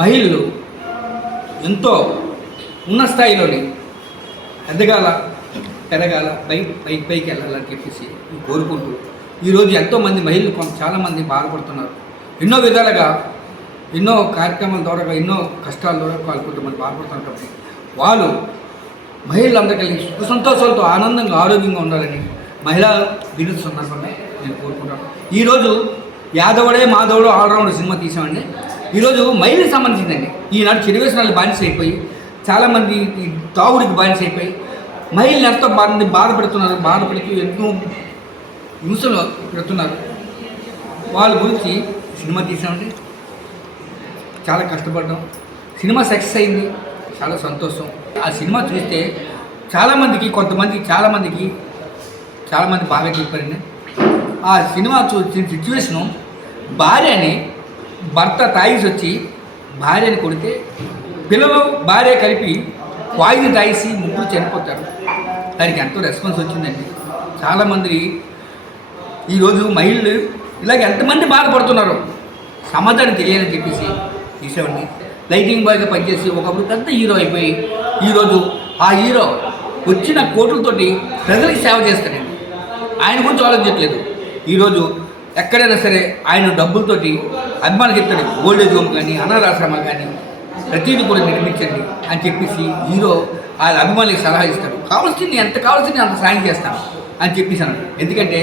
మహిళలు ఎంతో ఉన్న స్థాయిలోని ఎదగాల పెరగాల పైకి వెళ్ళాలని చెప్పేసి కోరుకుంటూ ఈరోజు ఎంతోమంది మహిళలు చాలామంది బాధపడుతున్నారు. ఎన్నో విధాలుగా ఎన్నో కార్యక్రమాల ద్వారా ఎన్నో కష్టాల ద్వారా వాళ్ళు కొంతమంది బాధపడుతున్నారు. కాబట్టి వాళ్ళు మహిళలందరికీ సుఖ సంతోషాలతో ఆనందంగా ఆరోగ్యంగా ఉండాలని మహిళా దినోత్సవ సందర్భంగా నేను కోరుకుంటాను. ఈరోజు యాదవుడే మాధవుడు ఆల్రౌండ్ సినిమా తీసామండి. ఈరోజు మహిళలకు సంబంధించిందండి. ఈనాడు చెడువేసనాలు బానిస అయిపోయి చాలామంది ఈ తాగుడికి బానిస అయిపోయి మహిళలు ఎంతో బాధపడుతున్నారు. బాధపడుతూ ఎంతో హింసలు పెడుతున్నారు. వాళ్ళ గురించి సినిమా తీసామండి. చాలా కష్టపడ్డాం. సినిమా సక్సెస్ అయింది. చాలా సంతోషం. ఆ సినిమా చూస్తే చాలామంది బాగా చెప్పారండి. ఆ సినిమా చూసిన సిచ్యువేషను భార్యని భర్త తాగేసి వచ్చి భార్యని కొడితే పిల్లలు భార్య కలిపి పాయిజన్ తాగేసి ముగ్గురు చనిపోతారు. దానికి ఎంతో రెస్పాన్స్ వచ్చిందండి. చాలామంది ఈరోజు మహిళలు ఇలాగ ఎంతమంది బాధపడుతున్నారు సమాధానం తెలియాలని చెప్పేసి తీసేవాడిని. లైటింగ్ బాయ్గా పనిచేసి ఒకప్పుడు పెద్ద హీరో అయిపోయి ఈరోజు ఆ హీరో వచ్చిన కోట్లతోటి ప్రజలకు సేవ చేస్తాడండి. ఆయన గురించి ఆలోచించట్లేదు. ఈరోజు ఎక్కడైనా సరే ఆయన డబ్బులతోటి అభిమానులు చెప్తాడు, ఓల్డేజ్ హోమ్ కానీ అనాథాశ్రమాలు కానీ ప్రతిదీ కూడా నిర్మించండి అని చెప్పేసి హీరో ఆ అభిమానులకు సలహా ఇస్తాడు. ఎంత కావాల్సింది అంత సాయం చేస్తాను అని చెప్పేసాను. ఎందుకంటే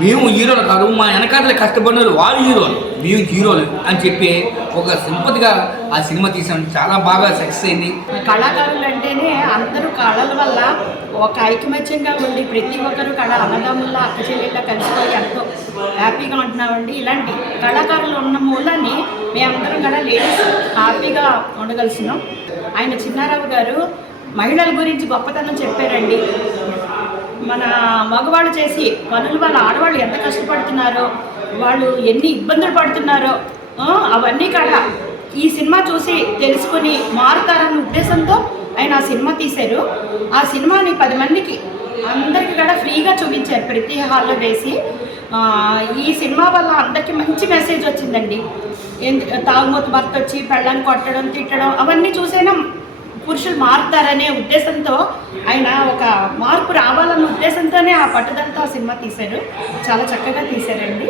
మేము హీరోలు కాదు, మా వెనకాతలు కష్టపడిన వాళ్ళు హీరోలు, మేము హీరోలు అని చెప్పి ఒక సింపతిగా ఆ సినిమా తీసాం. చాలా బాగా సక్సెస్ అయింది. కళాకారులు అంటేనే అందరూ కళల వల్ల ఒక ఐకమత్యంగా ఉండి ప్రతి ఒక్కరు అన్నదమ్ముల్లా అక్క చెల్లెళ్ళ కలిసిపోయి ఎంతో హ్యాపీగా ఉంటున్నామండి. ఇలాంటి కళాకారులు ఉన్న మూలాన్ని మేమందరం కూడా లేడీస్ హ్యాపీగా ఉండగలుగుతున్నాం. ఆయన చిన్నారావు గారు మహిళల గురించి గొప్పతనం చెప్పారండి. మన మగవాళ్ళు చేసి పనులు వాళ్ళ ఆడవాళ్ళు ఎంత కష్టపడుతున్నారో, వాళ్ళు ఎన్ని ఇబ్బందులు పడుతున్నారో అవన్నీ కూడా ఈ సినిమా చూసి తెలుసుకొని మారుతారన్న ఉద్దేశంతో ఆయన ఆ సినిమా తీశారు. ఆ సినిమాని 10 మందికి అందరికీ కూడా ఫ్రీగా చూపించారు ప్రతి హాల్లో వేసి. ఈ సినిమా వల్ల అందరికీ మంచి మెసేజ్ వచ్చిందండి. తాగుమూత భర్త వచ్చి పెళ్ళాన్ని కొట్టడం తిట్టడం అవన్నీ చూసైనా పురుషులు మారుతారనే ఉద్దేశంతో ఆయన ఒక మార్పు రావాలన్న ఉద్దేశంతోనే ఆ పట్టుదలతో ఆ సినిమా తీశారు. చాలా చక్కగా తీశారండి.